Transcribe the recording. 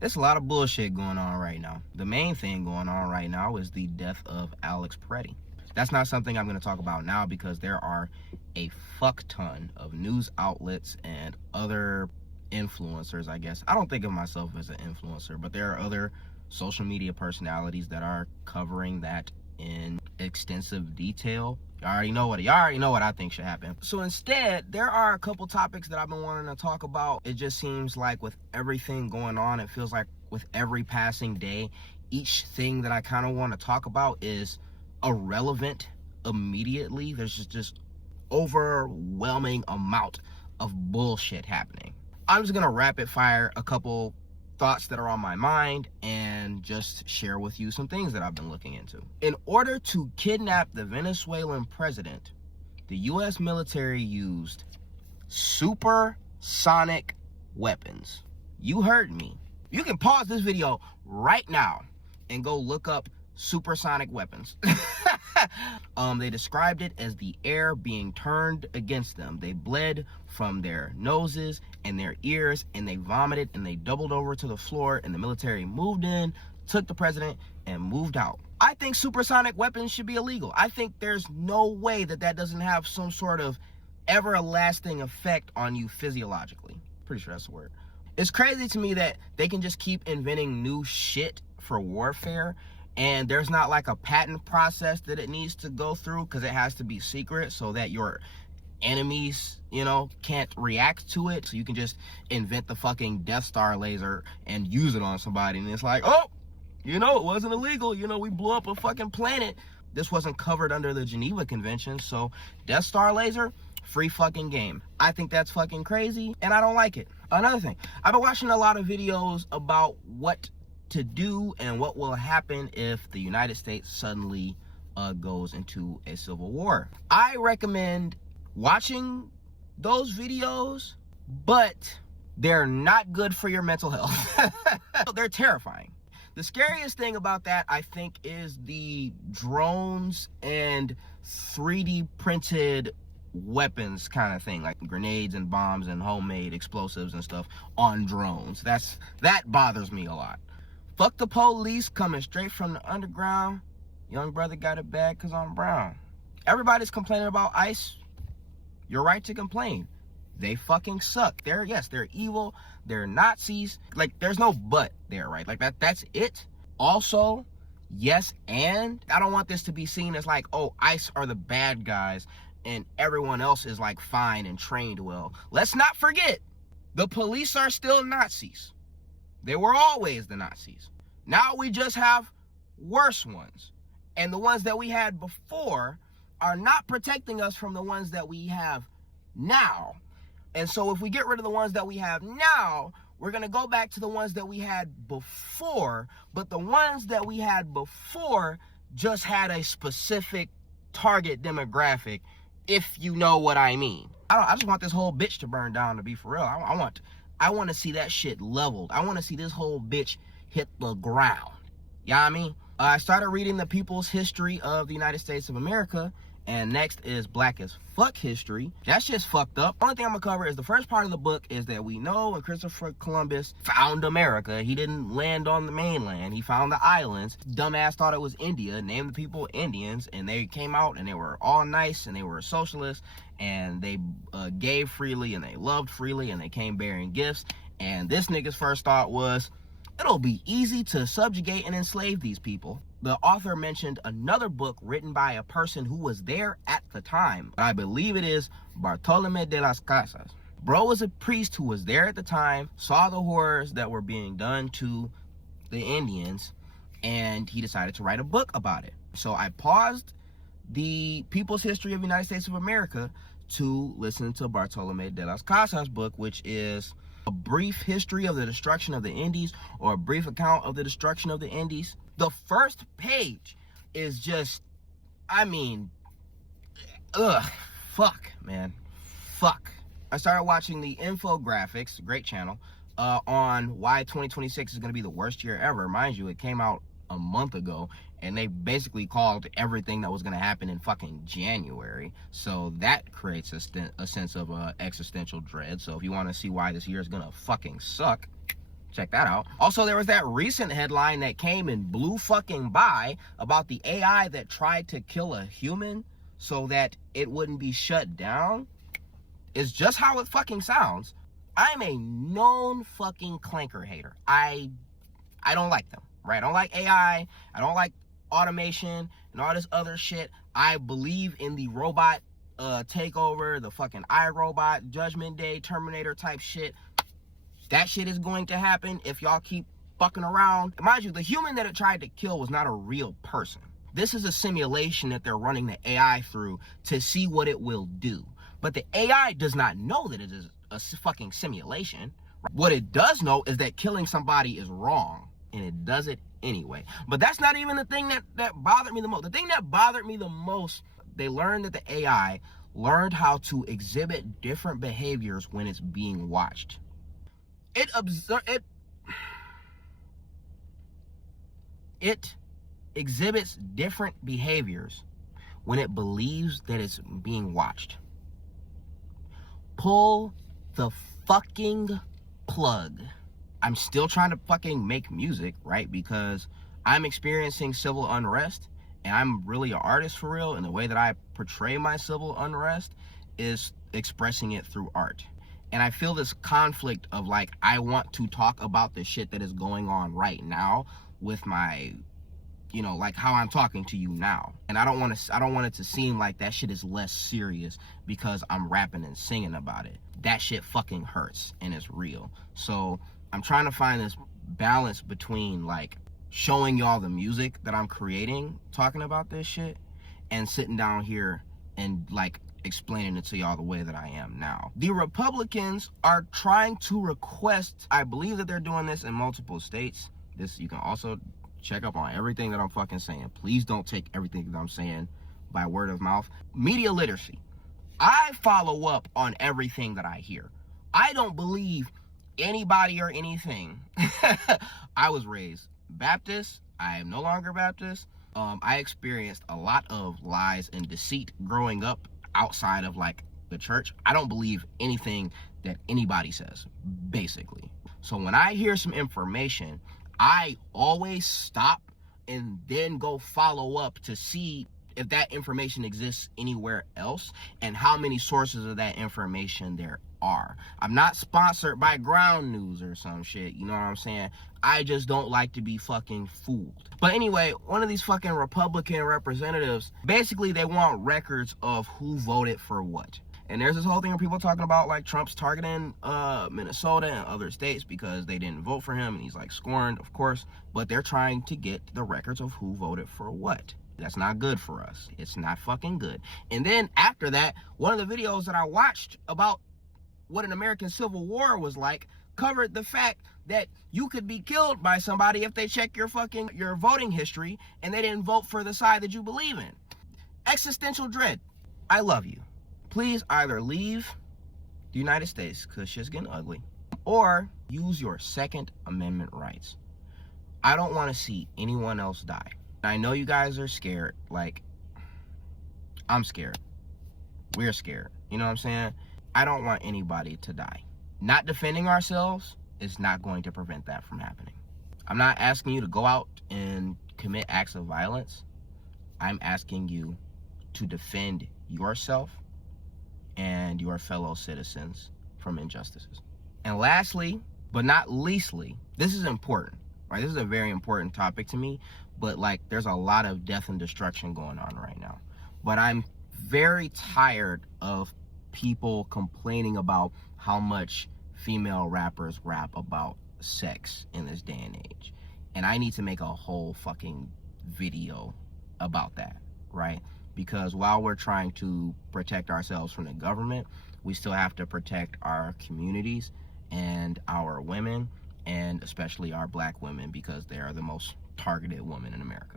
There's a lot of bullshit going on right now. The main thing going on right now is the death of Alex Peretti. That's not something I'm going to talk about now because there are a fuck ton of news outlets and other influencers, I guess. I don't think of myself as an influencer, but there are other social media personalities that are covering that in extensive detail. Y'all already know what I think should happen. So instead, there are a couple topics that I've been wanting to talk about. It just seems like with everything going on, it feels like with every passing day, each thing that I kind of want to talk about is irrelevant immediately. There's just overwhelming amount of bullshit happening. I'm just gonna rapid fire a couple thoughts that are on my mind and just share with you some things that I've been looking into. In order to kidnap the Venezuelan president, the US military used supersonic weapons. You heard me. You can pause this video right now and go look up supersonic weapons. They described it as the air being turned against them. They bled from their noses and their ears, and they vomited, and they doubled over to the floor, and the military moved in, took the president, and moved out. I think supersonic weapons should be illegal. I think there's no way that that doesn't have some sort of everlasting effect on you physiologically. Pretty sure that's the word. It's crazy to me that they can just keep inventing new shit for warfare, and there's not like a patent process that it needs to go through because it has to be secret so that your enemies, can't react to it. So you can just invent the fucking Death Star laser and use it on somebody, and it's like, oh, it wasn't illegal. We blew up a fucking planet. This wasn't covered under the Geneva Convention, so Death Star laser, free fucking game. I think that's fucking crazy, and I don't like it. Another thing, I've been watching a lot of videos about what to do and what will happen if the United States suddenly goes into a civil war. I recommend watching those videos, but they're not good for your mental health. They're terrifying. The scariest thing about that, I think, is the drones and 3D printed weapons kind of thing, like grenades and bombs and homemade explosives and stuff on drones. That bothers me a lot. Fuck the police coming straight from the underground. Young brother got it bad because I'm brown. Everybody's complaining about ICE. You're right to complain. They fucking suck. They're evil. They're Nazis. Like, there's no but there, right? Like, that's it. Also, yes, and I don't want this to be seen as like, oh, ICE are the bad guys and everyone else is like fine and trained well. Let's not forget, the police are still Nazis. They were always the Nazis. Now we just have worse ones. And the ones that we had before are not protecting us from the ones that we have now. And so if we get rid of the ones that we have now, we're going to go back to the ones that we had before. But the ones that we had before just had a specific target demographic, if you know what I mean. I just want this whole bitch to burn down, to be for real. I want to see that shit leveled. I want to see this whole bitch hit the ground. You know what I mean? I started reading the People's History of the United States of America, and next is Black as Fuck History. That shit's fucked up. Only thing I'm gonna cover is the first part of the book is that we know when Christopher Columbus found America, he didn't land on the mainland. He found the islands. Dumbass thought it was India, named the people Indians, and they came out and they were all nice and they were socialists and they gave freely and they loved freely and they came bearing gifts. And this nigga's first thought was, it'll be easy to subjugate and enslave these people. The author mentioned another book written by a person who was there at the time. I believe it is Bartolome de las Casas. Bro was a priest who was there at the time, saw the horrors that were being done to the Indians, and he decided to write a book about it. So I paused the People's History of the United States of America to listen to Bartolome de las Casas' book, which is a brief history of the destruction of the Indies, or a brief account of the destruction of the Indies. The first page is just, fuck, man. Fuck. I started watching the infographics, great channel, on why 2026 is going to be the worst year ever. Mind you, it came out a month ago, and they basically called everything that was going to happen in fucking January. So that creates a sense of existential dread. So if you want to see why this year is going to fucking suck, Check that out. Also, there was that recent headline that came and blew fucking by about the AI that tried to kill a human so that it wouldn't be shut down. It's just how it fucking sounds. I'm a known fucking clanker hater. I don't like them, right? I don't like AI. I don't like automation and all this other shit. I believe in the robot takeover, the fucking iRobot, Judgment Day, Terminator type shit. That shit is going to happen if y'all keep fucking around. Mind you, the human that it tried to kill was not a real person. This is a simulation that they're running the AI through to see what it will do. But the AI does not know that it is a fucking simulation. What it does know is that killing somebody is wrong, and it does it anyway. But that's not even the thing that bothered me the most. The thing that bothered me the most, they learned that the AI learned how to exhibit different behaviors when it's being watched. It exhibits different behaviors when it believes that it's being watched. Pull the fucking plug. I'm still trying to fucking make music, right? Because I'm experiencing civil unrest, and I'm really an artist for real, and the way that I portray my civil unrest is expressing it through art. And I feel this conflict of like, I want to talk about the shit that is going on right now with my, you know, like how I'm talking to you now. And I don't want it to seem like that shit is less serious because I'm rapping and singing about it. That shit fucking hurts and it's real. So I'm trying to find this balance between like showing y'all the music that I'm creating, talking about this shit, and sitting down here and like explaining it to y'all the way that I am now. The Republicans are trying to request, I believe that they're doing this in multiple states. This, you can also check up on everything that I'm fucking saying. Please don't take everything that I'm saying by word of mouth. Media literacy. I follow up on everything that I hear. I don't believe anybody or anything. I was raised Baptist. I am no longer Baptist. I experienced a lot of lies and deceit growing up outside of like the church. I don't believe anything that anybody says, basically. So when I hear some information, I always stop and then go follow up to see if that information exists anywhere else and how many sources of that information there are. I'm not sponsored by Ground News or some shit, you know what I'm saying? I just don't like to be fucking fooled. But anyway, one of these fucking Republican representatives, basically they want records of who voted for what. And there's this whole thing where people talking about like Trump's targeting Minnesota and other states because they didn't vote for him, and he's like scorned, of course, but they're trying to get the records of who voted for what. That's not good for us. It's not fucking good. And then after that, one of the videos that I watched about what an American Civil War was like covered the fact that you could be killed by somebody if they check your voting history and they didn't vote for the side that you believe in. Existential dread. I love you. Please either leave the United States, because shit's getting ugly, or use your Second Amendment rights. I don't want to see anyone else die. I know you guys are scared. Like, I'm scared. We're scared. You know what I'm saying? I don't want anybody to die. Not defending ourselves is not going to prevent that from happening. I'm not asking you to go out and commit acts of violence. I'm asking you to defend yourself and your fellow citizens from injustices. And lastly, but not leastly, this is important, right? This is a very important topic to me, but like there's a lot of death and destruction going on right now. But I'm very tired of people complaining about how much female rappers rap about sex in this day and age. And I need to make a whole fucking video about that, right? Because while we're trying to protect ourselves from the government, we still have to protect our communities and our women, and especially our black women, because they are the most targeted women in America.